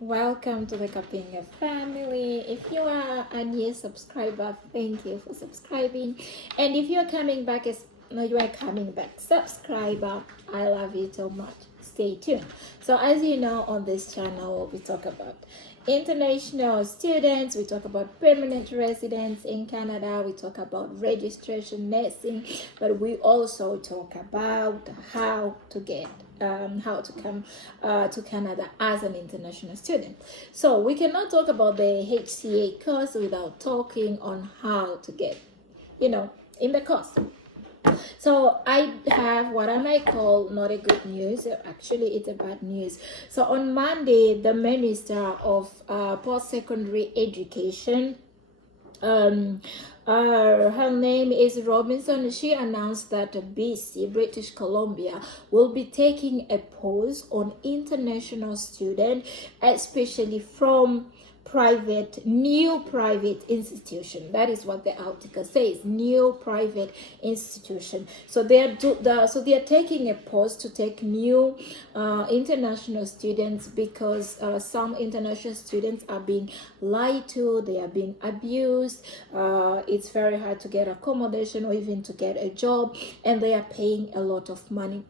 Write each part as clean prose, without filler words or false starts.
Welcome to the Kapinga family. If you are a new subscriber, thank you for subscribing. And if you are coming back as no, you are coming back subscriber, I love you so much. Stay tuned. So as you know, on this channel we talk about international students, we talk about permanent residents in Canada, we talk about registration nursing, but we also talk about how to come to Canada as an international student. So we cannot talk about the HCA course without talking on how to get, in the course. So I have what I might call not a good news. Actually, it's a bad news. So on Monday, the Minister of Post-Secondary Education, her name is Robinson. She announced that BC, British Columbia, will be taking a pause on international students, especially from new private institution. That is what the article says, new private institution. So they are taking a pause to take new international students because some international students are being lied to, they are being abused. It's very hard to get accommodation or even to get a job, and they are paying a lot of money.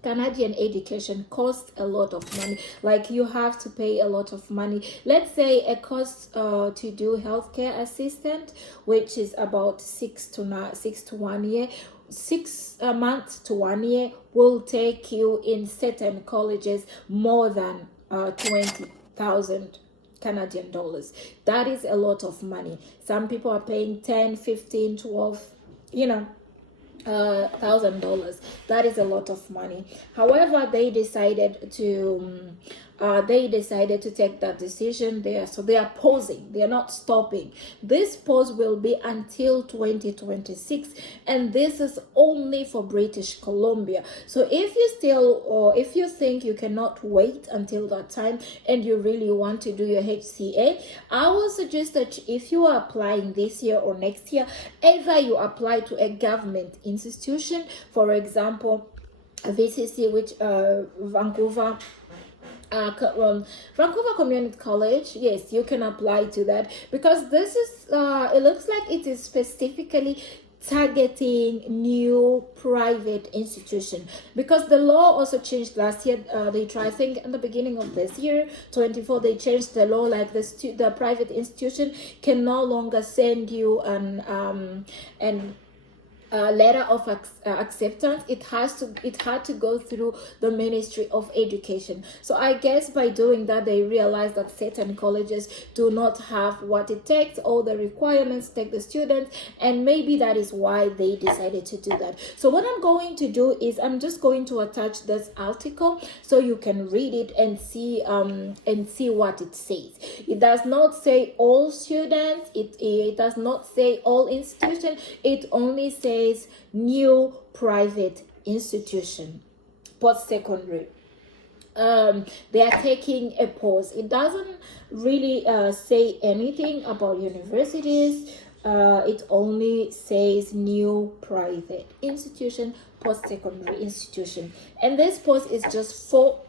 Canadian education costs a lot of money. Like, you have to pay a lot of money. Let's say a cost to do healthcare assistant, which is about 6 to 1 year. 6 months to 1 year will take you in certain colleges more than 20,000 Canadian dollars. That is a lot of money. Some people are paying 10, 15, 12, $1,000. That is a lot of money. However, they decided to take that decision there, so they are pausing. They are not stopping. This pause will be until 2026, and this is only for British Columbia. So if you think you cannot wait until that time and you really want to do your HCA, I will suggest that if you are applying this year or next year, either you apply to a government institution, for example VCC, which Vancouver Community College. Yes, you can apply to that, because this is it looks like it is specifically targeting new private institution, because the law also changed last year. They tried, I think in the beginning of this year 24, they changed the law, like the private institution can no longer send you an letter of acceptance. It had to go through the Ministry of Education. So I guess by doing that, they realized that certain colleges do not have what it takes, all the requirements to take the students, and maybe that is why they decided to do that. So what I'm going to do is I'm just going to attach this article so you can read it and see what it says. It does not say all students, it does not say all institutions, it only says new private institution, post-secondary. They are taking a pause. It doesn't really say anything about universities. It only says new private institution, post-secondary institution, and this pause is just for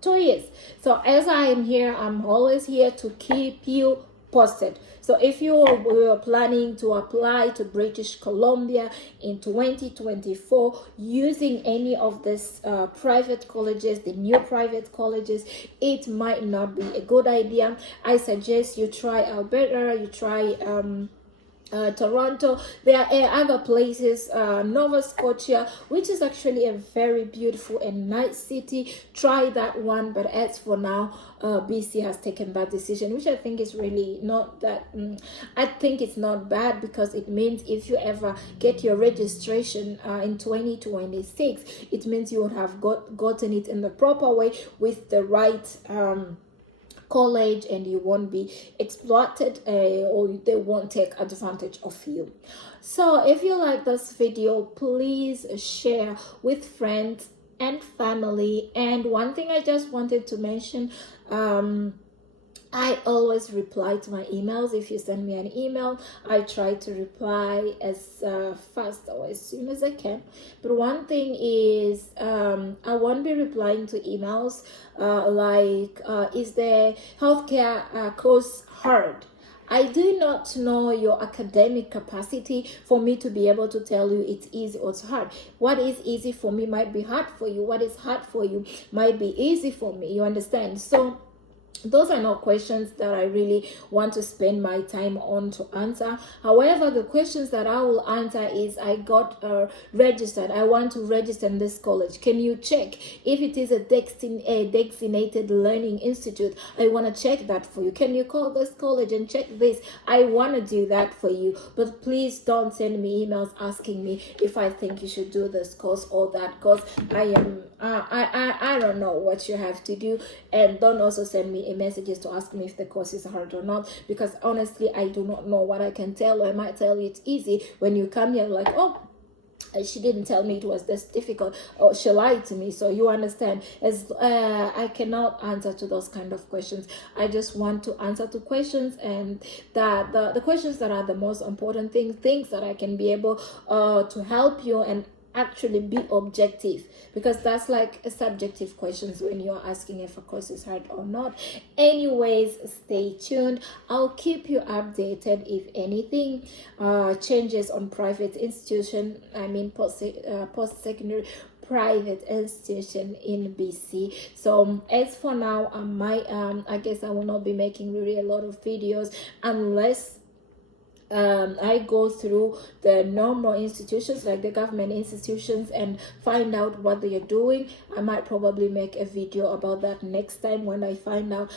2 years. So as I am here, I'm always here to keep you posted. So if you were planning to apply to British Columbia in 2024 using any of these private colleges, the new private colleges, it might not be a good idea. I suggest you try Alberta, you try Toronto. There are other places, Nova Scotia, which is actually a very beautiful and nice city. Try that one. But as for now, BC has taken that decision, which I think is really not that I think it's not bad, because it means if you ever get your registration in 2026, it means you would have gotten it in the proper way with the right college, and you won't be exploited or they won't take advantage of you. So if you like this video, please share with friends and family. And one thing I just wanted to mention, I always reply to my emails. If you send me an email, I try to reply as fast or as soon as I can. But one thing is, I won't be replying to emails is the healthcare course hard? I do not know your academic capacity for me to be able to tell you it's easy or it's hard. What is easy for me might be hard for you. What is hard for you might be easy for me. You understand? So those are not questions that I really want to spend my time on to answer. However, the questions that I will answer is, I got registered. I want to register in this college. Can you check if it is a designated learning institute? I want to check that for you. Can you call this college and check this? I want to do that for you. But please don't send me emails asking me if I think you should do this course or that course. I don't know what you have to do. And don't also send me messages to ask me if the course is hard or not, because honestly I do not know what I can tell you. I might tell you it's easy. When you come here like, oh, she didn't tell me it was this difficult, or she lied to me. So you understand, as I cannot answer to those kind of questions. I just want to answer to questions, and that the questions that are the most important things that I can be able to help you and actually be objective, because that's like a subjective questions when you're asking if a course is hard or not. Anyways, stay tuned. I'll keep you updated if anything changes on private institution, I mean post-secondary private institution in BC. So as for now, I guess I will not be making really a lot of videos unless I go through the normal institutions, like the government institutions, and find out what they are doing. I might probably make a video about that next time when I find out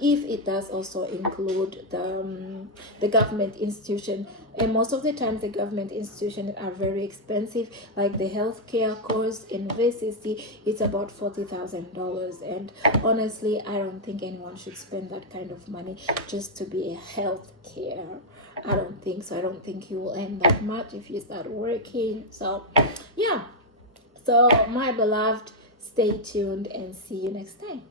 if it does also include the government institution. And most of the time the government institutions are very expensive, like the healthcare course in VCC, it's about $40,000, and honestly I don't think anyone should spend that kind of money just to be a healthcare. I don't think so. I don't think you will earn that much if you start working. So yeah, so my beloved, stay tuned and see you next time.